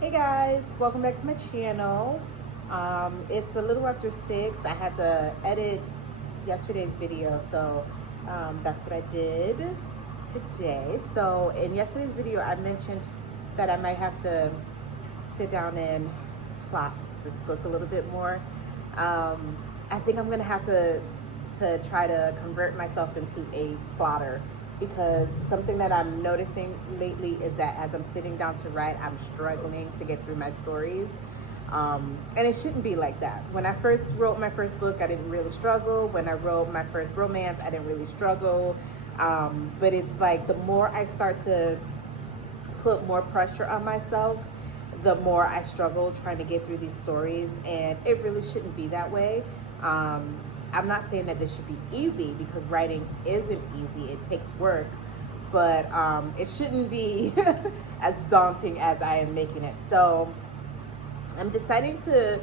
Hey guys, welcome back to my channel. It's a little after 6. I had to edit yesterday's video, so that's what I did today. So in yesterday's video, I mentioned that I might have to sit down and plot this book a little bit more. I think I'm gonna have to try to convert myself into a plotter, because something that I'm noticing lately is that as I'm sitting down to write, I'm struggling to get through my stories. And it shouldn't be like that. When I first wrote my first book, I didn't really struggle. When I wrote my first romance, I didn't really struggle. But it's like the more I start to put more pressure on myself, the more I struggle trying to get through these stories. And it really shouldn't be that way. I'm not saying that this should be easy, because writing isn't easy. It takes work, but it shouldn't be as daunting as I am making it. So I'm deciding to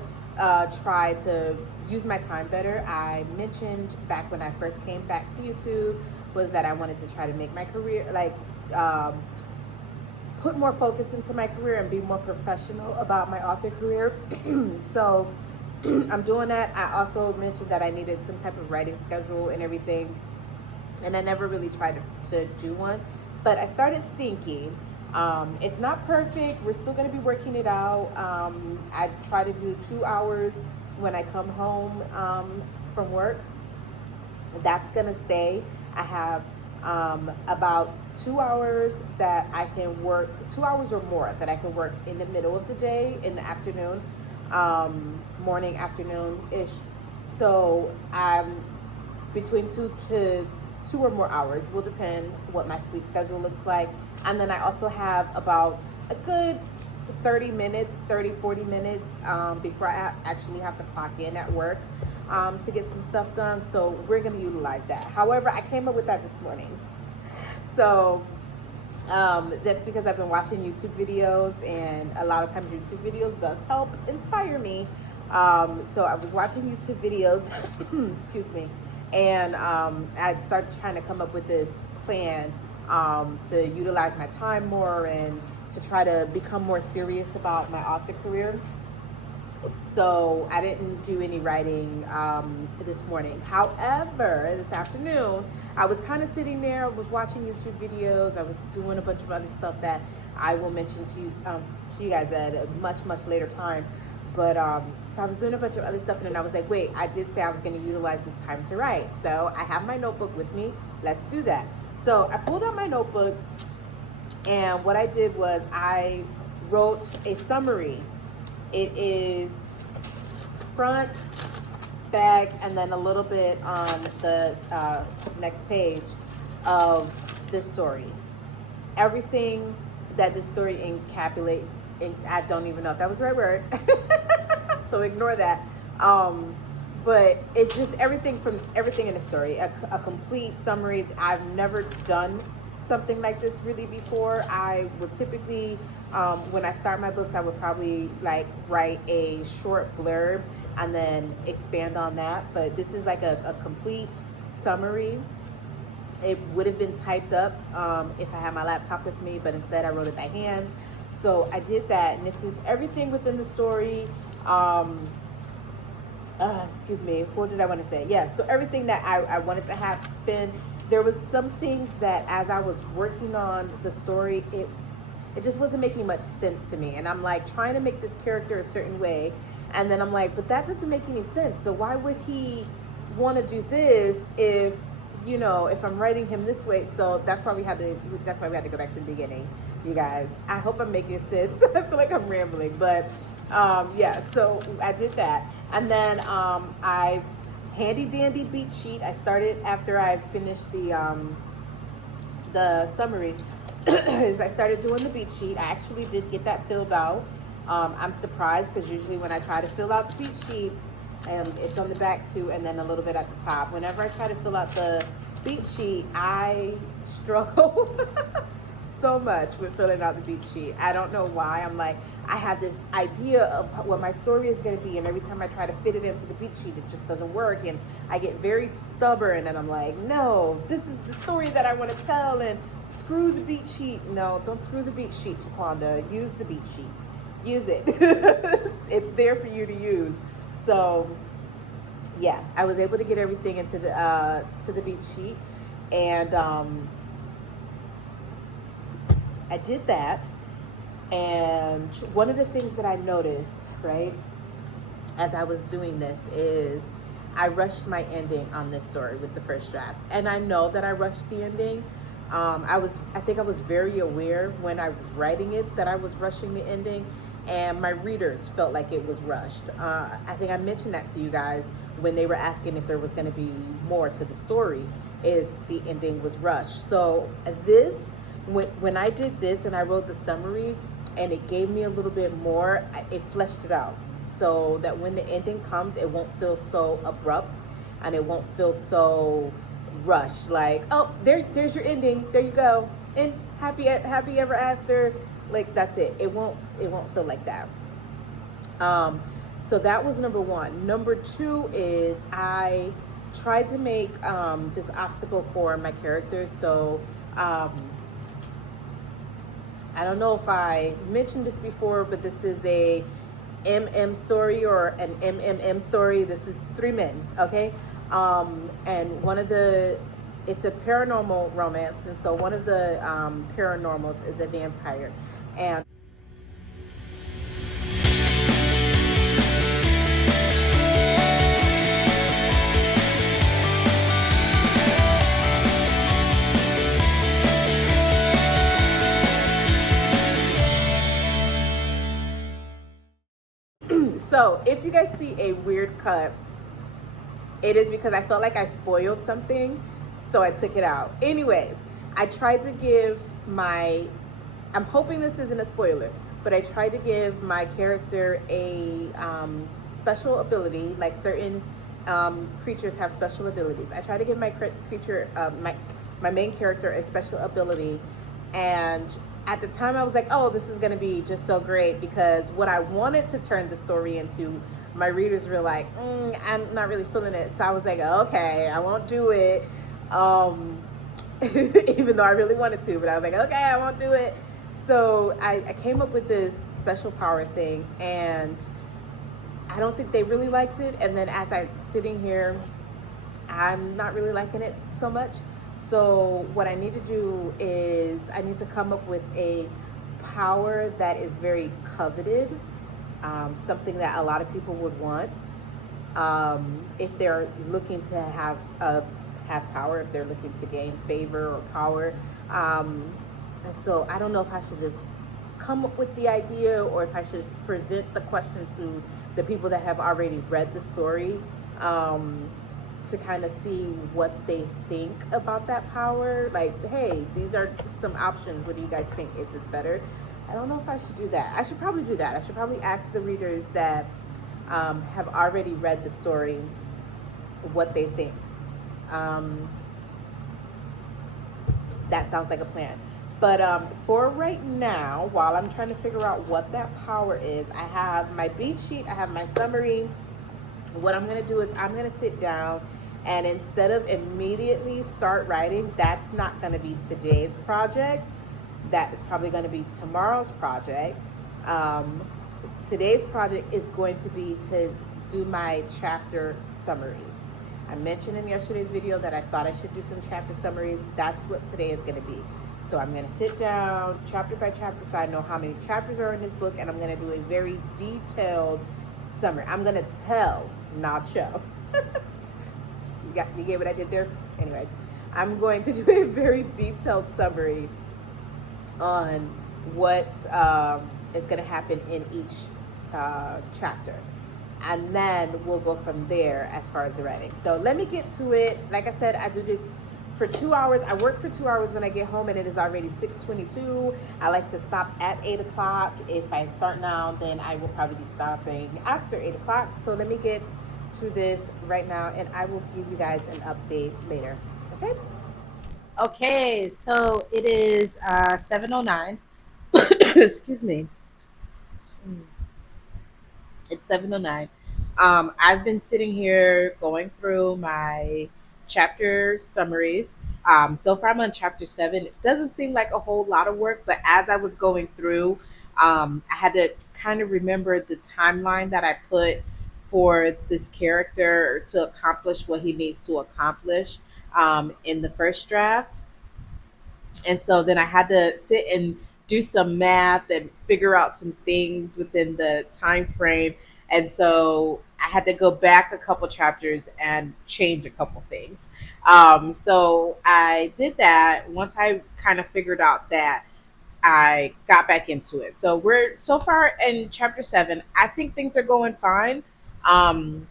try to use my time better. I mentioned back when I first came back to YouTube was that I wanted to try to make my career, put more focus into my career and be more professional about my author career. So I'm doing that. I also mentioned that I needed some type of writing schedule and everything, and I never really tried to do one. But I started thinking, it's not perfect. We're still going to be working it out. I try to do 2 hours when I come home from work. That's going to stay. I have about 2 hours that I can work, 2 hours or more that I can work in the middle of the day, in the afternoon, morning, afternoon-ish. So I'm between 2 or more hours, will depend what my sleep schedule looks like. And then I also have about a good 30 minutes, 40 minutes before I actually have to clock in at work to get some stuff done. So we're going to utilize that. However, I came up with that this morning. So that's because I've been watching YouTube videos, and a lot of times YouTube videos does help inspire me. So I was watching YouTube videos, excuse me, and I started trying to come up with this plan to utilize my time more and to try to become more serious about my author career. So I didn't do any writing this morning. However, this afternoon, I was kind of sitting there, I was watching YouTube videos, I was doing a bunch of other stuff that I will mention to you guys at a much later time. But so I was doing a bunch of other stuff, and then I was like, wait, I did say I was going to utilize this time to write. So I have my notebook with me. Let's do that. So I pulled out my notebook, and what I did was I wrote a summary. It is front, back, and then a little bit on the next page of this story. Everything that this story encapsulates, I don't even know if that was the right word, so ignore that. But it's just everything in the story, a complete summary. I've never done something like this really before. I would typically, when I start my books, I would probably like write a short blurb and then expand on that. But this is like a complete summary. It would have been typed up if I had my laptop with me, but instead I wrote it by hand. So I did that, and this is everything within the story. Excuse me, what did I want to say? Yeah, so everything that I wanted to happen. There was some things that as I was working on the story, it just wasn't making much sense to me. And I'm like trying to make this character a certain way, and then I'm like, but that doesn't make any sense. So why would he want to do this if, you know, if I'm writing him this way? So that's why we had to go back to the beginning, you guys. I hope I'm making sense. I feel like I'm rambling, but yeah, so I did that. And then I handy dandy beat sheet. I started after I finished the summary. Is I started doing the beat sheet. I actually did get that filled out. I'm surprised, because usually when I try to fill out the beat sheets, it's on the back too, and then a little bit at the top. Whenever I try to fill out the beat sheet, I struggle so much with filling out the beat sheet. I don't know why. I'm like, I have this idea of what my story is going to be, and every time I try to fit it into the beat sheet, it just doesn't work, and I get very stubborn, and I'm like, no, this is the story that I want to tell, and screw the beat sheet. No, don't screw the beat sheet, Taquanda. Use the beat sheet. use it. It's there for you to use. So yeah, I was able to get everything into the to the beat sheet, and I did that. And one of the things that I noticed, right, as I was doing this is I rushed my ending on this story with the first draft. And I know that I rushed the ending. I think I was very aware when I was writing it that I was rushing the ending, and my readers felt like it was rushed. I think I mentioned that to you guys when they were asking if there was going to be more to the story, is the ending was rushed. So this, when I did this and I wrote the summary, and it gave me a little bit more, it fleshed it out so that when the ending comes, it won't feel so abrupt, and it won't feel so rushed. Like, oh, there's your ending. There you go. And happy ever after. Like that's it. It won't feel like that. Um, so that was number one. Number two is I tried to make this obstacle for my character. So I don't know if I mentioned this before, but this is a story or an story. This is three men, okay? And one of the, it's a paranormal romance, and so one of the paranormals is a vampire, and so if you guys see a weird cut, it is because I felt like I spoiled something, so I took it out. Anyways, I tried to give my, I'm hoping this isn't a spoiler, but I tried to give my character a special ability, like certain creatures have special abilities. I tried to give my creature, my main character, a special ability, and at the time I was like, oh, this is gonna be just so great, because what I wanted to turn the story into, my readers were like, I'm not really feeling it. So I was like, okay, I won't do it. Even though I really wanted to, but I was like, okay, I won't do it. So I came up with this special power thing, and I don't think they really liked it. And then as I'm sitting here, I'm not really liking it so much. So what I need to do is I need to come up with a power that is very coveted, something that a lot of people would want, if they're looking to have power, if they're looking to gain favor or power. And so I don't know if I should just come up with the idea, or if I should present the question to the people that have already read the story, to kind of see what they think about that power. Like, hey, these are some options. What do you guys think? Is this better? I don't know if I should do that. I should probably do that. I should probably ask the readers that have already read the story what they think. That sounds like a plan. But for right now, while I'm trying to figure out what that power is, I have my beat sheet, I have my summary. What I'm going to do is I'm going to sit down, and instead of immediately start writing, that's not going to be today's project. That is probably going to be tomorrow's project. Today's project is going to be to do my chapter summaries. I mentioned in yesterday's video that I thought I should do some chapter summaries. That's what today is going to be. So I'm going to sit down chapter by chapter, so I know how many chapters are in this book, and I'm going to do a very detailed summary. I'm going to tell, not show. You get what I did there? Anyways, I'm going to do a very detailed summary on what is going to happen in each chapter, and then we'll go from there as far as the writing. So let me get to it. Like I said, I do this for 2 hours. I work for 2 hours when I get home, and it is already 6:22. I like to stop at 8 o'clock. If I start now, then I will probably be stopping after 8 o'clock. So let me get to this right now, and I will give you guys an update later. Okay? Okay, so it is 7:09. Excuse me. It's 7:09. I've been sitting here going through my chapter summaries. So far, I'm on chapter 7. It doesn't seem like a whole lot of work, but as I was going through, I had to kind of remember the timeline that I put for this character to accomplish what he needs to accomplish in the first draft. And so then I had to sit and do some math and figure out some things within the time frame. And so I had to go back a couple chapters and change a couple things. So I did that. Once I kind of figured out that, I got back into it. So we're so far in chapter 7. I think things are going fine. Um,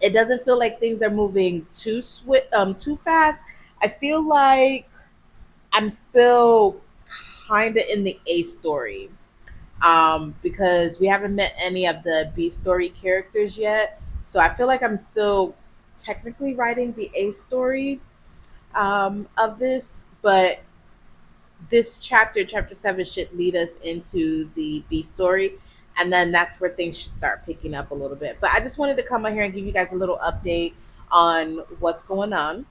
it doesn't feel like things are moving too fast. I feel like I'm still kind of in the A story, because we haven't met any of the B story characters yet. So I feel like I'm still technically writing the A story of this, but this chapter 7, should lead us into the B story. And then that's where things should start picking up a little bit. But I just wanted to come on here and give you guys a little update on what's going on.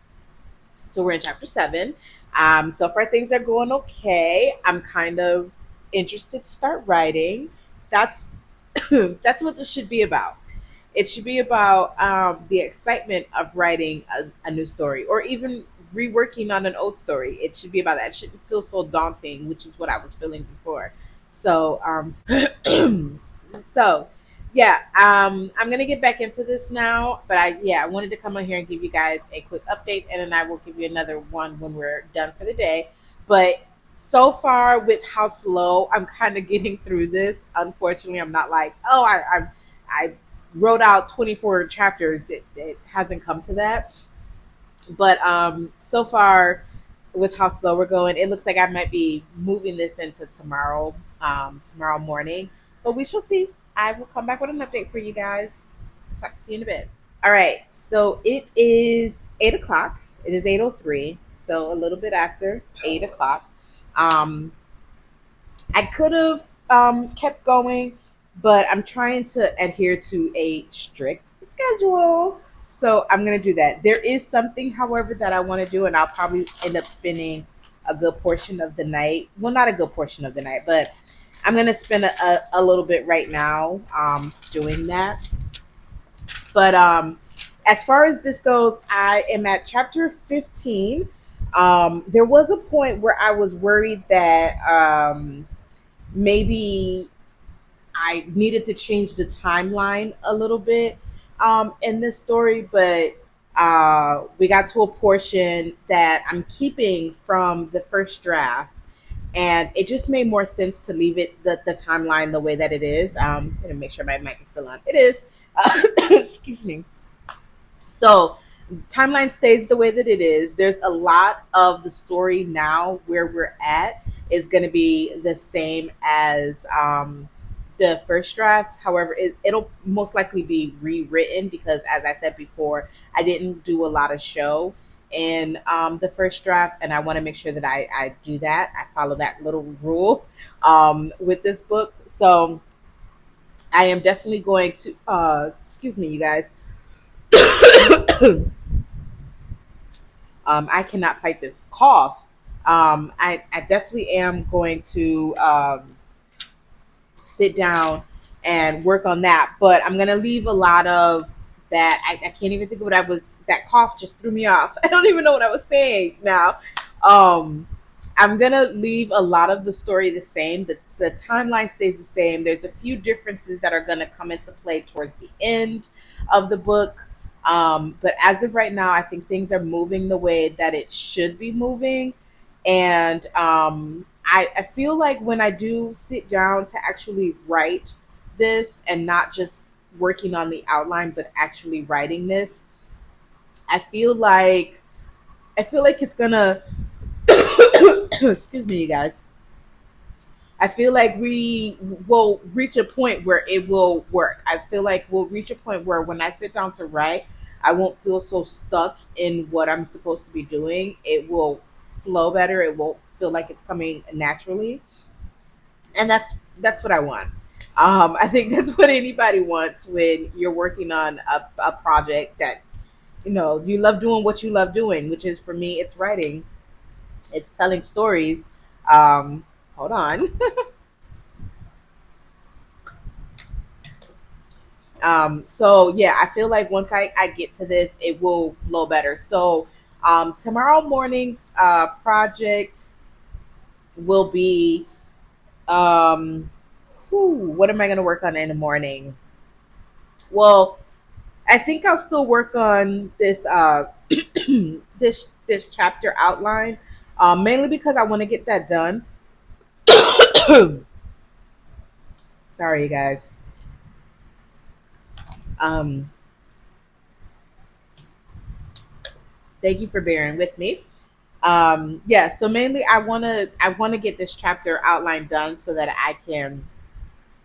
So we're in chapter 7. So far things are going okay. I'm kind of interested to start writing. That's that's what this should be about. It should be about the excitement of writing a new story, or even reworking on an old story. It should be about that. It shouldn't feel so daunting, which is what I was feeling before. So, so yeah, I'm gonna get back into this now. But I wanted to come on here and give you guys a quick update, and then I will give you another one when we're done for the day. But so far, with how slow I'm kind of getting through this, unfortunately, I'm not like, oh, I wrote out 24 chapters. It hasn't come to that. But so far, with how slow we're going, it looks like I might be moving this into tomorrow morning. But we shall see. I will come back with an update for you guys. Talk to you in a bit. All right. So it is 8 o'clock. It is 8:03. So a little bit after 8 o'clock. Um, I could have kept going, but I'm trying to adhere to a strict schedule. So I'm going to do that. There is something, however, that I want to do, and I'll probably end up spending a good portion of the night. Well, not a good portion of the night, but I'm going to spend a little bit right now doing that. But as far as this goes, I am at chapter 15. There was a point where I was worried that maybe I needed to change the timeline a little bit in this story, but we got to a portion that I'm keeping from the first draft, and it just made more sense to leave it the timeline the way that it is. Gonna make sure my mic is still on. It is. Excuse me. So timeline stays the way that it is. There's a lot of the story now where we're at is going to be the same as the first draft. However, it'll most likely be rewritten because, as I said before, I didn't do a lot of show in the first draft, and I want to make sure that I do that. I follow that little rule with this book. So I am definitely going to, excuse me, you guys. I cannot fight this cough. I definitely am going to sit down and work on that. But I'm gonna leave a lot of that. I can't even think of what I was. That cough just threw me off. I don't even know what I was saying now. Um, I'm gonna leave a lot of the story the same. The timeline stays the same. There's a few differences that are gonna come into play towards the end of the book. But as of right now, I think things are moving the way that it should be moving. And I feel like when I do sit down to actually write this and not just working on the outline, but actually writing this, I feel like it's gonna excuse me, you guys. I feel like we will reach a point where it will work. I feel like we'll reach a point where when I sit down to write, I won't feel so stuck in what I'm supposed to be doing. It will flow better. It won't feel like it's coming naturally. And that's what I want. I think that's what anybody wants when you're working on a project that you love doing what you love doing, which is, for me, it's writing, it's telling stories. Hold on. So yeah, I feel like once I get to this, it will flow better. So tomorrow morning's project will be um, what am I going to work on in the morning? Well, I think I'll still work on this this chapter outline, mainly because I want to get that done. Sorry, you guys. Um, Thank you for bearing with me. Yeah, so mainly I want to get this chapter outline done so that I can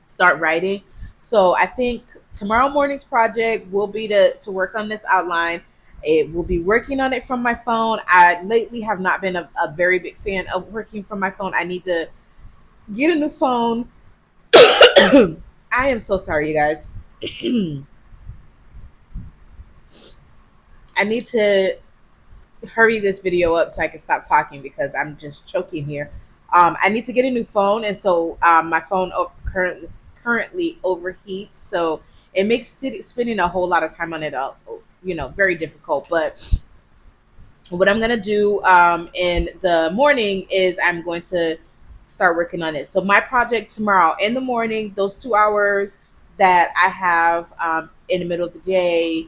start writing. So I think tomorrow morning's project will be to work on this outline. It will be working on it from my phone. I lately have not been a very big fan of working from my phone. I need to get a new phone. I am so sorry, you guys. I need to hurry this video up so I can stop talking because I'm just choking here. I need to get a new phone, and so my phone currently overheats, so it makes spending a whole lot of time on it, very difficult. But what I'm gonna do in the morning is I'm going to start working on it. So my project tomorrow in the morning, those 2 hours that I have in the middle of the day,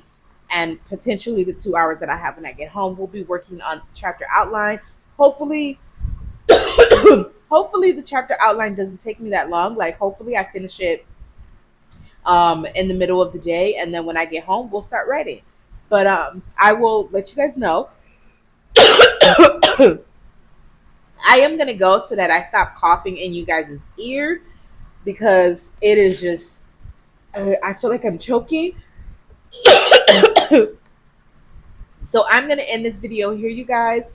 and potentially the 2 hours that I have when I get home, we'll be working on chapter outline. Hopefully, hopefully the chapter outline doesn't take me that long. Like hopefully I finish it in the middle of the day, and then when I get home, we'll start writing. But I will let you guys know. I am gonna go so that I stop coughing in you guys' ear because it is just I feel like I'm choking. So I'm gonna end this video here, you guys,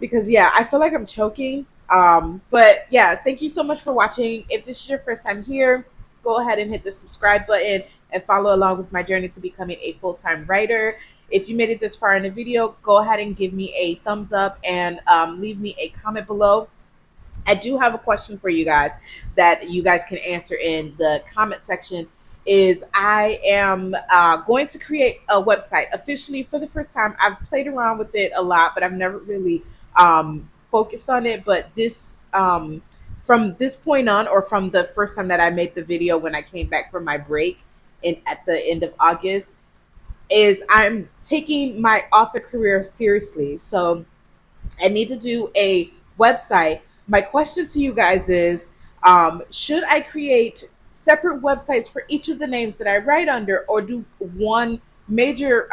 because yeah, I feel like I'm choking. But yeah, thank you so much for watching. If this is your first time here, go ahead and hit the subscribe button and follow along with my journey to becoming a full-time writer. If you made it this far in the video, go ahead and give me a thumbs up and leave me a comment below. I do have a question for you guys that you guys can answer in the comment section. Is I am going to create a website officially for the first time. I've played around with it a lot, but I've never really focused on it. But this from this point on, or from the first time that I made the video when I came back from my break in at the end of August, is I'm taking my author career seriously. So I need to do a website. My question to you guys is should I create separate websites for each of the names that I write under, or do one major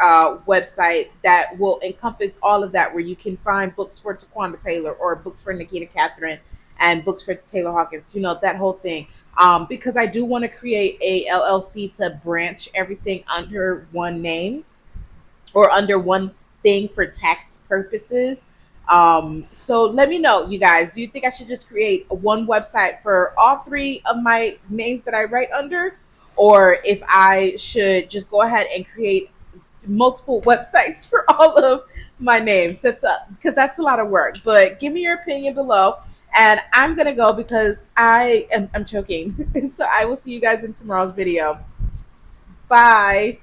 website that will encompass all of that, where you can find books for Taquanda Taylor or books for Nikita Catherine and books for Taylor Hawkins, that whole thing? Because I do want to create a LLC to branch everything under one name or under one thing for tax purposes. So let me know, you guys. Do you think I should just create one website for all three of my names that I write under? Or if I should just go ahead and create multiple websites for all of my names? Because that's a lot of work. But give me your opinion below. And I'm gonna go because I'm choking. So I will see you guys in tomorrow's video. Bye.